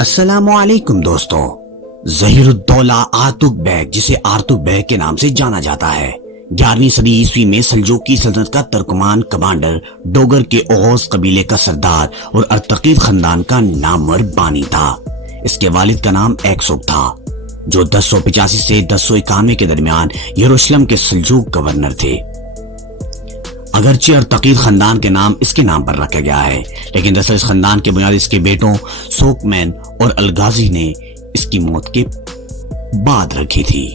السلام علیکم دوستو، ظہیر الدولہ آرتک بیگ، جسے آرتک بیگ کے نام سے جانا جاتا ہے، 11ویں صدی عیسوی میں سلجوقی سلطنت کا ترکمان کمانڈر، ڈوگر کے اوغوز قبیلے کا سردار اور ارتقید خاندان کا نامور بانی تھا۔ اس کے والد کا نام ایکسوک تھا، جو 1085 سے 1091 کے درمیان یروشلم کے سلجوق گورنر تھے۔ اگرچہ ارتقید خاندان کے نام اس کے نام پر رکھا گیا ہے، لیکن دراصل اس خاندان کی بنیاد اس کے بیٹوں سوکمین اور الغازی نے اس کی موت کے بعد رکھی تھی۔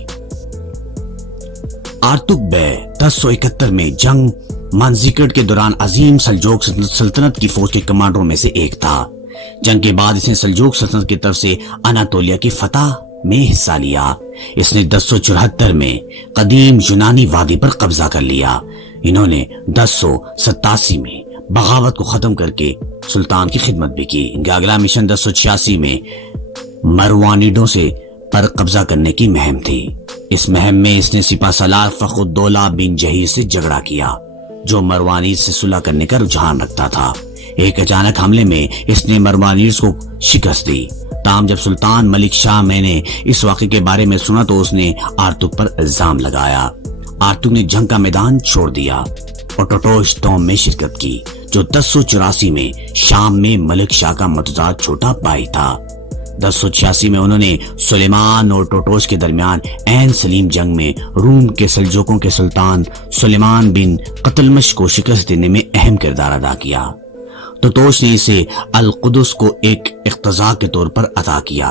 آرتک بیگ 1071 میں جنگ مانزیکرٹ کے دوران عظیم سلجوق سلطنت کی فوج کے کمانڈروں میں سے ایک تھا۔ جنگ کے بعد اس نے سلجوق سلطنت کی طرف سے اناطولیہ کی فتح میں حصہ لیا۔ اس نے 1074 میں قدیم یونانی وادی پر قبضہ کر لیا۔ انہوں نے 1087 میں بغاوت کو ختم کر کے سلطان کی خدمت بھی کی۔ ان کا اگلا مشن 1086 میں مروانیڈوں سے پر قبضہ کرنے کی مہم تھی۔ اس مہم میں اس نے سپہ سالار فخر الدولہ بن جہیر سے جھگڑا کیا، جو مروانیڈ سے صلح کرنے کا رجحان رکھتا تھا۔ ایک اچانک حملے میں اس نے مروانیڈ کو شکست دی۔ تاہم جب سلطان ملک شاہ میں نے اس واقعے کے بارے میں سنا تو اس نے آرتک پر الزام لگایا۔ آرتک نے جنگ کا میدان چھوڑ دیا اور ٹوٹوش توم میں شرکت کی، جو 1084 میں شام میں ملک شاہ کا متضاد چھوٹا بھائی تھا۔ 1086 میں انہوں نے سلیمان اور ٹوٹوش کے درمیان عین سلیم جنگ میں روم کے سلجوقوں کے سلطان سلیمان بن قتلمش کو شکست دینے میں اہم کردار ادا کیا۔ ٹوٹوش نے اسے القدس کو ایک اقتضاء کے طور پر عطا کیا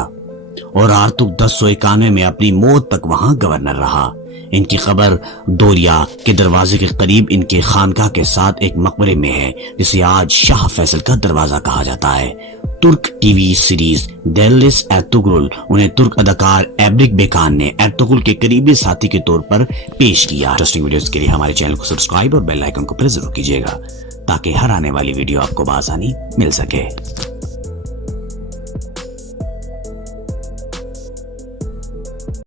اور آرتک 1091 میں اپنی موت تک وہاں گورنر رہا۔ ان کی قبر دوریا کے دروازے کے قریب ان کے خانقاہ کے ساتھ ایک مقبرے میں ہے، جسے آج شاہ فیصل کا دروازہ کہا جاتا ہے۔ ترک ٹی وی سیریز دیرلس ایرتغرل انہیں ترک اداکار ایبرک بیکان نے ایرتغرل کے قریبی ساتھی کے طور پر پیش کیا۔ انٹرسٹنگ ویڈیوز کے لیے ہمارے چینل کو سبسکرائب اور بیل آئیکن کو پریس ضرور کیجیے گا، تاکہ ہر آنے والی ویڈیو آپ کو بآسانی مل سکے۔